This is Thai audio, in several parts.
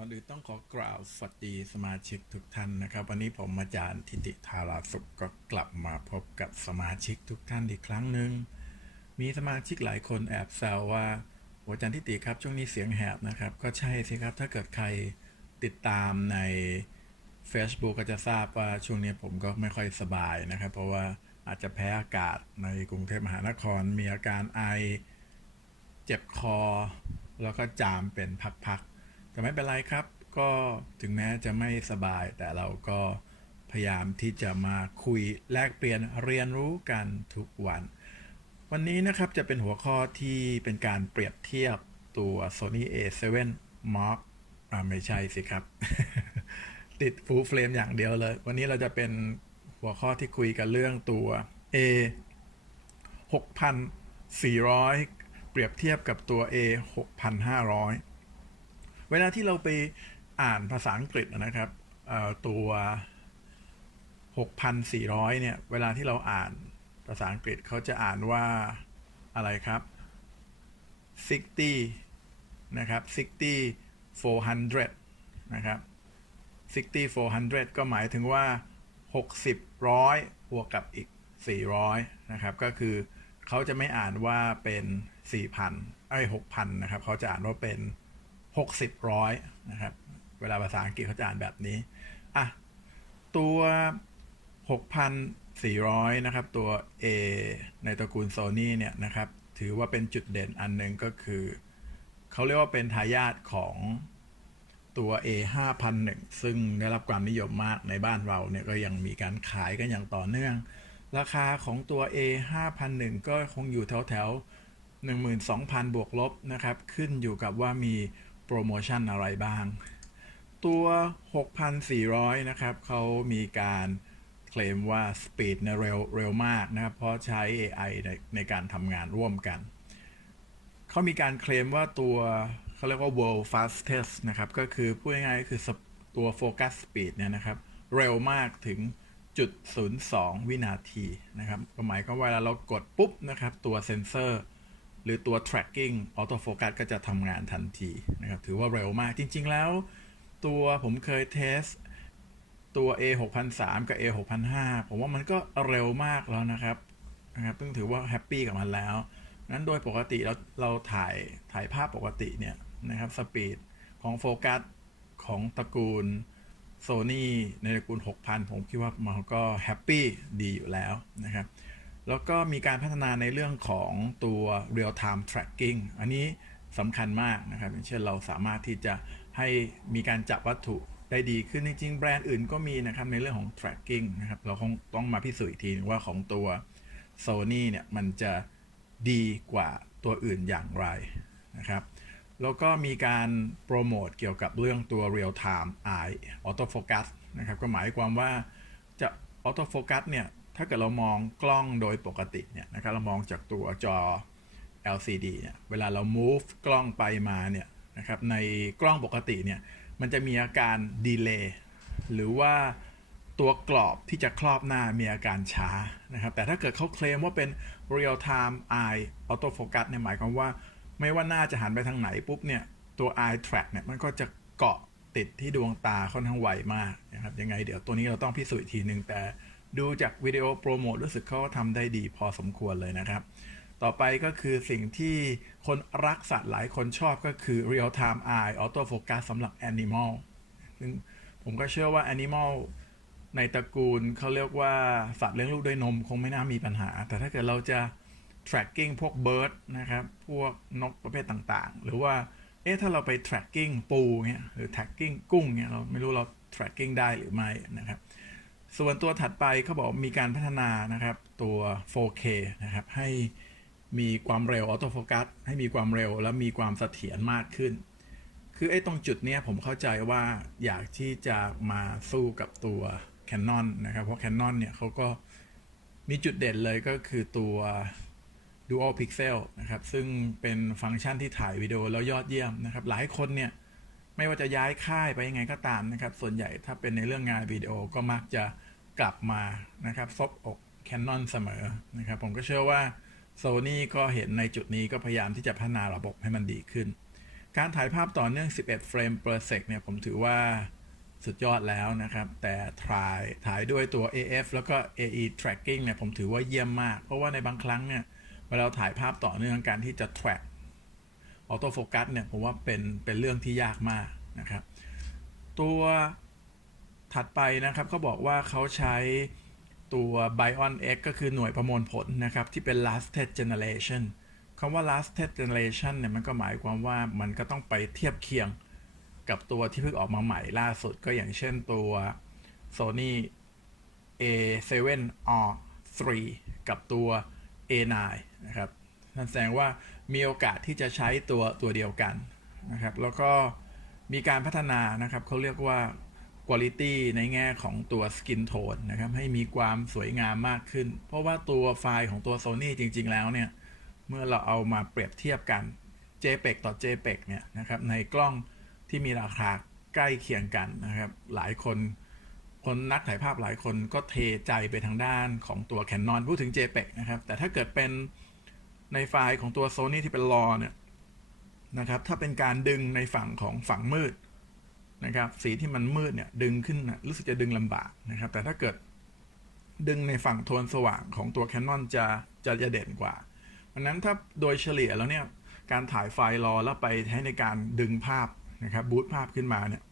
ก่อนอื่นต้องขอกล่าวสวัสดีสมาชิกทุกท่านนะครับ วันนี้ผมอาจารย์ทิติธาราสุขก็กลับมาพบกับสมาชิกทุกท่านอีกครั้งหนึ่งมีสมาชิกหลายคนแอบแซวว่าโอ้อาจารย์ทิติครับช่วงนี้เสียงแหบนะครับ ก็ใช่สิครับถ้าเกิดใครติดตามใน Facebook ก็จะทราบว่าช่วงนี้ผมก็ไม่ค่อยสบายนะครับ เพราะว่าอาจจะแพ้อากาศในกรุงเทพมหานคร มีอาการไอเจ็บคอ แล้วก็จามเป็นพักๆ แต่ไม่เป็นไรครับ ก็ถึงแม้จะไม่สบาย แต่เราก็พยายามที่จะมาคุยแลกเปลี่ยนเรียนรู้กันทุกวัน วันนี้นะครับจะเป็นหัวข้อที่เป็นการเปรียบเทียบตัว Sony A7 Mark อ่าไม่ใช่สิครับ ติด full frame อย่างเดียวเลย วันนี้เราจะเป็นหัวข้อที่คุยกันเรื่องตัว A 6,400 เปรียบเทียบกับตัว A 6,500 เวลาที่เราไปอ่านภาษาอังกฤษนะครับตัว 6,400 เนี่ย เวลาที่เราอ่านภาษาอังกฤษเขาจะอ่านว่าอะไรครับ 60 นะครับ 60 400 นะครับ 60 400 ก็หมายถึงว่า 60 ร้อยบวกกับอีก 400 นะครับ ก็คือเขาจะไม่อ่านว่าเป็น 4,000ไอ้6,000 นะครับ เขาจะอ่านว่าเป็น 60ร้อยนะครับ เวลาภาษาอังกฤษเขาจะอ่านแบบนี้ อะ ตัว 6,400 นะครับ ตัว A ในตระกูล Sony เนี่ยนะครับ ถือว่าเป็นจุดเด่นอันหนึ่งก็คือ เขาเรียกว่าเป็นทายาทของตัว A 5001ซึ่งได้รับความนิยมมากในบ้านเราเนี่ยก็ยังมีการขายกันอย่างต่อเนื่อง ราคาของตัว A 5001ก็คงอยู่แถวแถว12,000 บวกลบนะครับ ขึ้นอยู่กับว่ามี โปรโมชั่นอะไรบ้าง ตัว 6,400 นะครับเขามีการเคลมว่าสปีดเนี่ยเร็วเร็วมากนะครับ เพราะใช้ AI ในในการทำงานร่วมกัน เขามีการเคลมว่าตัวเขาเรียกว่า world fastest นะครับ ก็คือพูดง่ายๆก็คือตัว focus speed เนี่ยนะครับ เร็วมากถึงจุด02 วินาทีนะครับหมายความว่าเวลาเรากดปุ๊บนะครับ ตัวเซนเซอร์ หรือตัว tracking auto focus ก็จะทำงานทันทีนะครับ ถือว่าเร็วมากจริง ๆ แล้ว ตัวผมเคยเทสตัว A 6003กับ A 6005ผมว่ามันก็เร็วมากแล้วนะครับนะครับซึ่งถือว่าแฮปปี้กับมันแล้วนั้นโดยปกติเราเราถ่ายถ่ายภาพปกติเนี่ยนะครับสปีดของโฟกัสของตระกูล Sony ในตระกูล 6000 ผมคิดว่ามันก็แฮปปี้ดีอยู่แล้วนะครับ แล้วก็มีการพัฒนาในเรื่องของตัว real time tracking อันนี้สำคัญมากนะครับเช่นเราสามารถที่จะให้มีการจับวัตถุได้ดีขึ้นจริงๆแบรนด์อื่นก็มีนะครับในเรื่องของ tracking นะครับเราคงต้องมาพิสูจน์อีกทีว่าของตัว Sony เนี่ยมันจะดีกว่าตัวอื่นอย่างไรนะครับแล้วก็มีการโปรโมทเกี่ยวกับเรื่องตัว real time eye autofocus นะครับก็หมายความว่าจะ autofocus เนี่ย ถ้าเกิดเรามองกล้องโดยปกติเนี่ยนะครับเรามองจากตัวจอ LCD เนี่ยเวลาเรา move กล้องไปมาเนี่ยนะครับในกล้องปกติเนี่ยมันจะมีอาการดีเลย์หรือว่าตัวกรอบที่จะครอบหน้ามีอาการช้านะครับ แต่ถ้าเกิดเขาเคลมว่าเป็น real time eye autofocus เนี่ยหมายความว่า ไม่ว่าหน้าจะหันไปทางไหนปุ๊บเนี่ยตัว eye track เนี่ยมันก็จะเกาะติดที่ดวงตาค่อนข้างไวมากนะครับยังไงเดี๋ยวตัวนี้เราต้องพิสูจน์อีกทีหนึ่งแต่ ดูจากวิดีโอโปรโมทรู้สึกเขาทำได้ดีพอสมควรเลยนะครับ ต่อไปก็คือสิ่งที่คนรักสัตว์หลายคนชอบก็คือ real time eye autofocus สำหรับ animal ซึ่งผมก็เชื่อว่า animal ในตระกูลเขาเรียกว่าสัตว์เลี้ยงลูกด้วยนมคงไม่น่ามีปัญหา แต่ถ้าเกิดเราจะ tracking พวก bird นะครับ พวกนกประเภทต่างๆ หรือว่า เอ๊ะ ถ้าเราไป tracking ปูเงี้ย หรือ tracking กุ้งเงี้ย เราไม่รู้เรา tracking ได้หรือไม่นะครับ ส่วนตัวถัดไปเขาบอกมีการพัฒนานะครับ ตัว 4K นะครับ ให้มีความเร็ว autofocus ให้มีความเร็วและมีความเสถียรมากขึ้น คือไอ้ตรงจุดเนี้ยผมเข้าใจว่าอยากที่จะมาสู้กับตัว Canon นะครับ เพราะ Canon เนี่ยเขาก็มีจุดเด่นเลยก็คือตัว Dual Pixel นะครับ ซึ่งเป็นฟังก์ชันที่ถ่ายวิดีโอแล้วยอดเยี่ยมนะครับ หลายคนเนี่ย ไม่ว่าจะย้ายค่ายไปยังไงก็ตามนะครับ ส่วนใหญ่ถ้าเป็นในเรื่องงานวิดีโอก็มักจะกลับมานะครับซบอก Canon เสมอนะครับ ผมก็เชื่อว่า Sony ก็เห็นในจุดนี้ก็พยายามที่จะพัฒนาระบบให้มันดีขึ้น การถ่ายภาพต่อเนื่อง 11 เฟรม per sec เนี่ยผมถือว่าสุดยอดแล้วนะครับ แต่ถ่ายถ่ายด้วยตัว AF แล้วก็ AE tracking เนี่ยผมถือว่าเยี่ยมมาก เพราะว่าในบางครั้งเนี่ยเวลาเราถ่ายภาพต่อเนื่องการที่จะ track ออโต้โฟกัสเนี่ยผมว่าเป็นเป็นเรื่องที่ยากมากนะครับ ตัวถัดไปนะครับเขาบอกว่าเขาใช้ตัว Bion X ก็คือหน่วยประมวลผลนะครับ ที่เป็น lasted generation คำว่า lasted generation เนี่ยมันก็หมายความว่ามันก็ต้องไปเทียบเคียงกับตัวที่เพิ่งออกมาใหม่ล่าสุดก็อย่างเช่นตัว Sony A7R3 กับตัว A9 นะครับนั่นแสดงว่า มีโอกาสที่จะใช้ตัวตัวเดียวกันนะครับ แล้วก็มีการพัฒนานะครับเขาเรียกว่า quality ในแง่ของตัว skin tone นะครับ ให้มีความสวยงามมากขึ้น เพราะว่าตัวไฟล์ของตัว Sony จริง ๆ แล้วเนี่ย เมื่อเราเอามาเปรียบเทียบกัน JPEG ต่อ JPEG เนี่ยนะครับในกล้องที่มีราคาใกล้เคียงกันนะครับ หลายคนคนนักถ่ายภาพหลายคนก็เทใจไปทางด้านของตัว Canon พูดถึง JPEG นะครับ แต่ถ้าเกิดเป็น ในไฟล์ของตัว Sony ที่เป็น RAW เนี่ยนะครับถ้าเป็นการดึงในฝั่งของฝั่งมืดนะครับสีที่มันมืดเนี่ยดึงขึ้นนะรู้สึกจะดึงลำบากนะครับ แต่ถ้าเกิดดึงในฝั่งโทนสว่างของตัว Canon จะจะจะเด่นกว่าเพราะนั้นถ้าโดยเฉลี่ยแล้วเนี่ยการถ่ายไฟล์รอแล้วไปใช้ในการดึงภาพนะครับบูตภาพขึ้นมาเนี่ย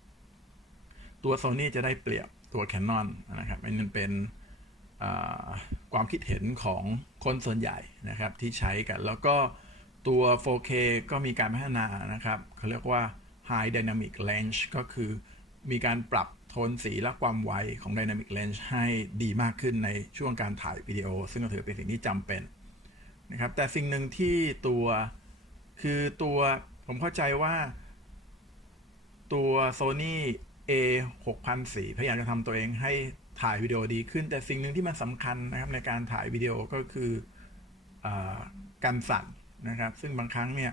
ตัว Sony จะได้เปรียบตัว Canon นะครับอันนี้เป็น ความคิดเห็นของคนส่วนใหญ่นะครับที่ใช้กัน แล้วก็ตัว 4K ก็มีการพัฒนานะครับเขาเรียกว่า High Dynamic Range ก็คือมีการปรับโทนสีและความไวของ Dynamic Range ให้ดีมากขึ้นในช่วงการถ่ายวิดีโอ ซึ่งก็ถือเป็นสิ่งที่จำเป็นนะครับแต่สิ่งหนึ่งที่ตัวคือตัวผมเข้าใจว่า ตัว Sony A 6004พยายามจะทำตัวเองให้ ถ่ายวิดีโอดีขึ้น แต่สิ่งหนึ่งที่มันสำคัญนะครับในการถ่ายวิดีโอก็คืออการสั่นนะครับ ซึ่งบางครั้งเนี่ย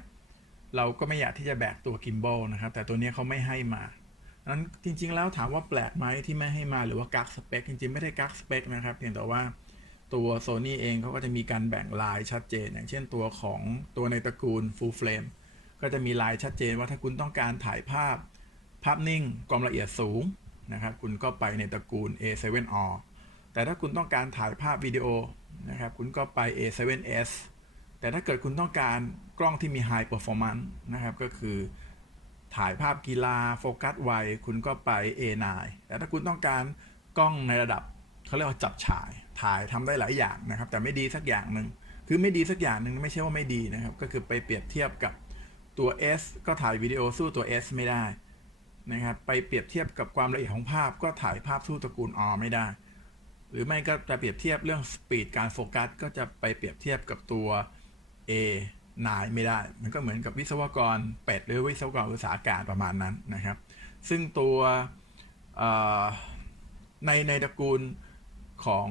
เราก็ไม่อยากที่จะแบกตัวกิมบอลนะครับ แต่ตัวนี้เขาไม่ให้มานั้นจริง ๆ แล้วถามว่าแปลกไหมที่ไม่ให้มาหรือว่ากักสเปคจริง ๆ ไม่ได้กักสเปคนะครับเพียงแต่ว่าตัว Sony เองเขาก็จะมีการแบ่งลายชัดเจน อย่างเช่นตัวของตัวในตระกูล Full Frame ก็จะมีลายชัดเจนว่าถ้าคุณต้องการถ่ายภาพ ภาพนิ่งความละเอียดสูง นะครับคุณก็ไปในตระกูล A7R แต่ถ้าคุณต้องการถ่ายภาพวิดีโอนะครับคุณก็ไป A7S แต่ถ้าเกิดคุณต้องการกล้องที่มี High Performance นะครับก็คือถ่ายภาพกีฬาโฟกัสไวคุณก็ไป A9 แต่ถ้าคุณต้องการกล้องในระดับเขาเรียกว่าจับฉายถ่ายทำได้หลายอย่างนะครับ แต่ไม่ดีสักอย่างหนึ่งคือไม่ดีสักอย่างหนึ่งไม่ใช่ว่าไม่ดีนะครับ ก็คือไปเปรียบเทียบกับตัว S ก็ถ่ายวิดีโอสู้ตัว S ไม่ได้ นะครับไปเปรียบเทียบกับความละเอียดของภาพก็ถ่ายภาพสู้ตระกูล R ไม่ได้ หรือไม่ก็จะเปรียบเทียบเรื่องสปีดการโฟกัสก็จะไปเปรียบเทียบกับตัว A นายไม่ได้ มันก็เหมือนกับวิศวกรเป็ดหรือวิศวกรอุตสาหการประมาณนั้นนะครับ ซึ่งตัวในในตระกูลของ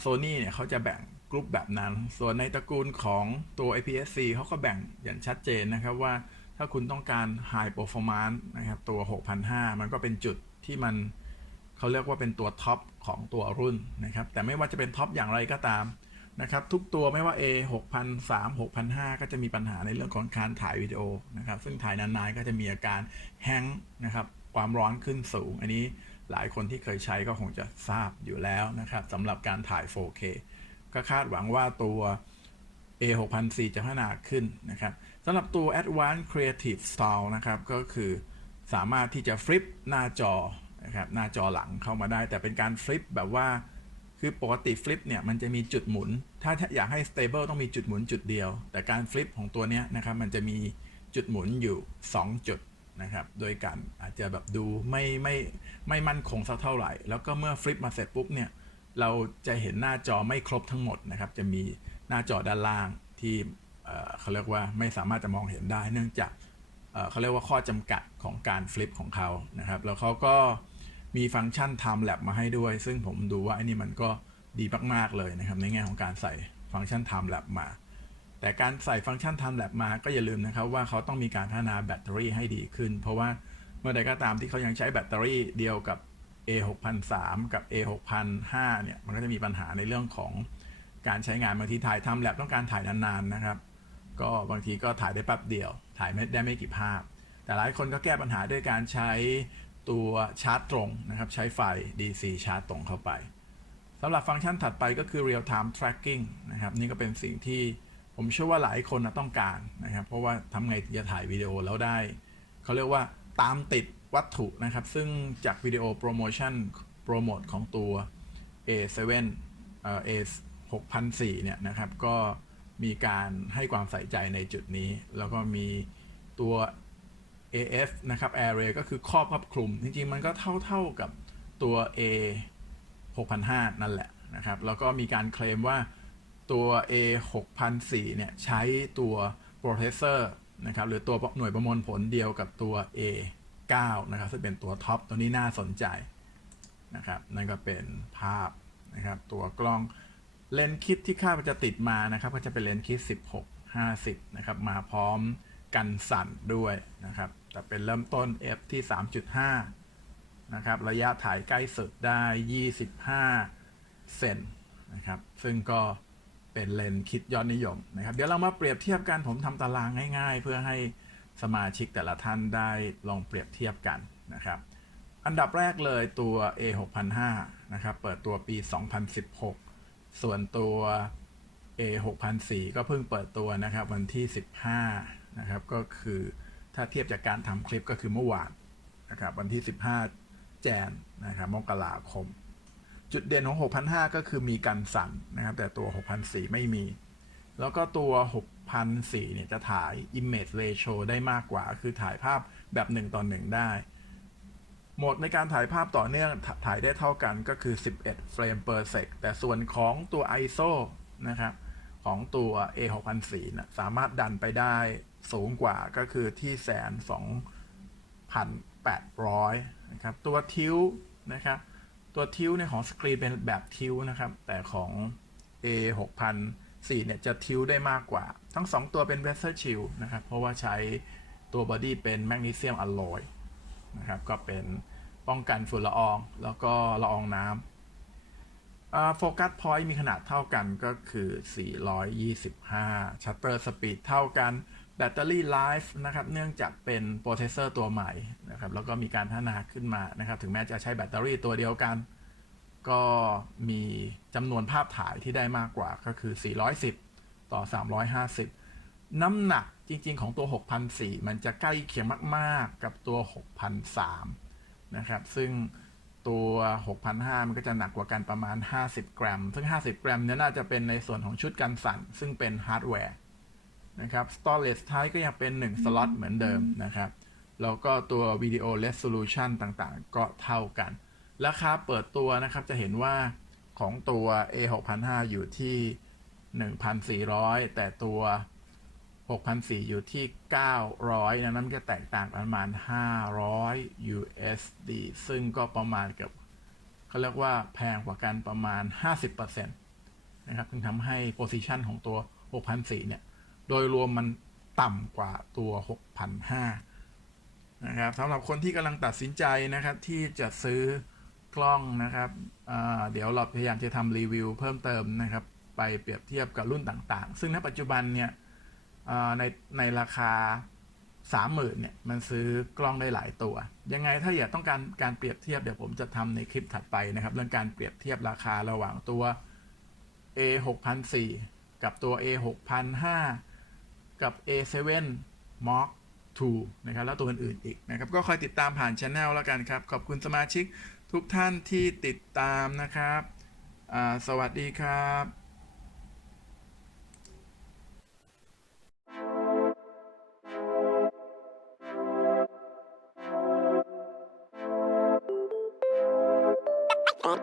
โซนี่เนี่ยเขาจะแบ่งกลุ่มแบบนั้น ส่วนในตระกูลของตัว APS-C เขาก็แบ่งอย่างชัดเจนนะครับว่า ถ้าคุณต้องการ High Performance นะครับตัว 6,500 มันก็เป็นจุดที่มันเขาเรียกว่าเป็นตัวท็อปของตัวรุ่นนะครับ แต่ไม่ว่าจะเป็นท็อปอย่างไรก็ตามนะครับ ทุกตัวไม่ว่า A 6,300 6,500ก็จะมีปัญหาในเรื่องของการถ่ายวิดีโอนะครับ ซึ่งถ่ายนานๆ ก็จะมีอาการแห้งนะครับ ความร้อนขึ้นสูง อันนี้หลายคนที่เคยใช้ก็คงจะทราบอยู่แล้วนะครับสำหรับการถ่าย 4K ก็คาดหวังว่าตัว A 6004จะพัฒนาขึ้นนะครับ สำหรับตัว Advanced Creative Style นะครับ ก็คือสามารถที่จะฟลิปหน้าจอนะครับหน้าจอหลังเข้ามาได้ แต่เป็นการฟลิปแบบว่า คือปกติฟลิปเนี่ยมันจะมีจุดหมุน ถ้าอยากให้ stable ต้องมีจุดหมุนจุดเดียว แต่การฟลิปของตัวนี้นะครับมันจะมีจุดหมุนอยู่ 2 จุดนะครับ โดยการอาจจะแบบดูไม่ไม่ไม่มั่นคงสักเท่าไหร่ แล้วก็เมื่อฟลิปมาเสร็จปุ๊บเนี่ยเราจะเห็นหน้าจอไม่ครบทั้งหมดนะครับ จะมีหน้าจอด้านล่างที่ เขาเรียกว่าไม่สามารถจะมองเห็นได้ เนื่องจากเขาเรียกว่าข้อจำกัดของการฟลิปของเขานะครับ แล้วเขาก็มีฟังก์ชัน Time Lap มาให้ด้วย ซึ่งผมดูว่าไอ้นี่มันก็ดีมาก ๆ เลยนะครับ ในแง่ของการใส่ฟังก์ชัน Time Lap มา แต่การใส่ฟังก์ชัน Time Lap มาก็อย่าลืมนะครับว่าเขาต้องมีการพัฒนาแบตเตอรี่ให้ดีขึ้น เพราะว่าเมื่อใดก็ตามที่เขายังใช้แบตเตอรี่เดียวกับ A 6 0 0กับ A 6 0 0เนี่ยมันก็จะมีปัญหาในเรื่องของการใช้งานบางทีถ่ายทำแลบต้องการถ่ายนานๆนะครับ ก็บางทีก็ถ่ายได้แป๊บเดียว ถ่ายไม่ได้ไม่กี่ภาพ แต่หลายคนก็แก้ปัญหาด้วยการใช้ตัวชาร์จตรงนะครับ ใช้ไฟ DC ชาร์จตรงเข้าไปสำหรับฟังก์ชันถัดไปก็คือ real time tracking นะครับ นี่ก็เป็นสิ่งที่ผมเชื่อว่าหลายคนนะต้องการนะครับ เพราะว่าทำไงจะถ่ายวิดีโอแล้วได้ เขาเรียกว่าตามติดวัตถุนะครับ ซึ่งจากวิดีโอโปรโมชั่นโปรโมทของตัว A7 เอ่อ A6004 เนี่ยนะครับ ก็ มีการให้ความใส่ใจในจุดนี้ แล้วก็มีตัว AF นะครับ Array ก็คือครอบครอบคลุม จริงๆ มันก็เท่าๆกับตัว A 6,500 นั่นแหละนะครับ แล้วก็มีการเคลมว่าตัว A 6,004เนี่ย ใช้ตัว processor นะครับ หรือตัวหน่วยประมวลผลเดียวกับตัว A 9นะครับ ซึ่งเป็นตัวท็อป ตัวนี้น่าสนใจนะครับ นั่นก็เป็นภาพนะครับ ตัวกล้อง เลนส์คิดที่คาดว่าจะติดมานะครับ ก็จะเป็นเลนส์คิด 16 50 นะครับ มาพร้อมกันสั่นด้วยนะครับ แต่เป็นเริ่มต้น f ที่ 3.5 นะครับ ระยะถ่ายใกล้สุดได้ 25 เซนนะครับ ซึ่งก็เป็นเลนส์คิดยอดนิยมนะครับ เดี๋ยวเรามาเปรียบเทียบกัน ผมทำตารางง่ายๆ เพื่อให้สมาชิกแต่ละท่านได้ลองเปรียบเทียบกันนะครับ อันดับแรกเลยตัว A 6 0 0นะครับ เปิดตัวปี 2016 ส่วนตัว A 6 0 0ก็เพิ่งเปิดตัวนะครับ วันที่ 15 นะครับ ก็คือถ้าเทียบจากการทำคลิปก็คือเมื่อวานนะครับ วันที่ 15 แจนนะครับมกราคม จุดเด่นของ 6,500 ก็คือมีกันสั่นนะครับ แต่ตัว 6,400 ไม่มี แล้วก็ตัว 6,400 เนี่ยจะถ่าย image ratio ได้มากกว่า คือถ่ายภาพแบบ 1 ต่อ 1 ได้ โหมดในการถ่ายภาพต่อเนื่องถ่ายได้เท่ากันก็คือ 11 เฟรม per sec แต่ส่วนของตัว ISO นะครับ ของตัว A6004 นะสามารถดันไปได้สูงกว่าก็คือที่แสนสองพันแปดร้อยนะครับ ตัวทิวนะครับ ตัวทิวเนี่ยของสกรีนเป็นแบบทิวนะครับ แต่ของ A6004 เนี่ยจะทิวได้มากกว่า ทั้ง 2 ตัวเป็น v e s s e r Shield นะครับ เพราะว่าใช้ตัวบอดี้เป็นแมกนีเซียมอลลอย นะครับ ก็เป็นป้องกันฝุ่นละออง แล้วก็ละอองน้ำโฟกัสพอยต์มีขนาดเท่ากันก็คือ 425 ชัตเตอร์สปีดเท่ากัน แบตเตอรี่ไลฟ์นะครับ เนื่องจากเป็นโปรเซสเซอร์ตัวใหม่นะครับ แล้วก็มีการพัฒนาขึ้นมานะครับ ถึงแม้จะใช้แบตเตอรี่ตัวเดียวกัน ก็มีจำนวนภาพถ่ายที่ได้มากกว่าก็คือ 410 ต่อ 350 น้ำหนักจริงๆของตัว 6,004 มันจะใกล้เคียงมากๆ กับตัว 6,003 นะครับ ซึ่งตัว6,500มันก็จะหนักกว่ากันประมาณ 50 กรัม ซึ่ง 50 กรัมเนี่ยน่าจะเป็นในส่วนของชุดกันสั่น ซึ่งเป็นฮาร์ดแวร์นะครับ storage type ก็ยังเป็น 1 สล็อตเหมือนเดิมนะครับ แล้วก็ตัว video resolution ต่างๆ ก็เท่ากัน ราคาเปิดตัวนะครับจะเห็นว่าของตัว A6005 อยู่ที่ 1,400 แต่ตัว 6,400 อยู่ที่ 900นะนั้นก็แตกต่างประมาณ 500 USD ซึ่งก็ประมาณกับเขาเรียกว่าแพงกว่ากันประมาณ 50%นะครับถึงทำให้ position ของตัว 6,400 เนี่ย โดยรวมมันต่ำกว่าตัว 6,500 นะครับสำหรับคนที่กำลังตัดสินใจนะครับที่จะซื้อกล้องนะครับเดี๋ยวเราพยายามจะทำรีวิวเพิ่มเติมนะครับ ไปเปรียบเทียบกับรุ่นต่างๆ ซึ่งณปัจจุบันเนี่ย ในในราคา 30,000เนี่ยมันซื้อกล้องได้หลายตัว ยังไงถ้าอยากต้องการการเปรียบเทียบเดี๋ยวผมจะทำในคลิปถัดไปนะครับ เรื่องการเปรียบเทียบราคาระหว่างตัว A 6004กับตัว A 6 0 0กับ A7 Mark II นะครับแล้วตัวอื่นๆอีกนะครับ ก็คอยติดตามผ่านช anel แล้วกันครับ ขอบคุณสมาชิกทุกท่านที่ติดตามนะครับ สวัสดีครับ Um,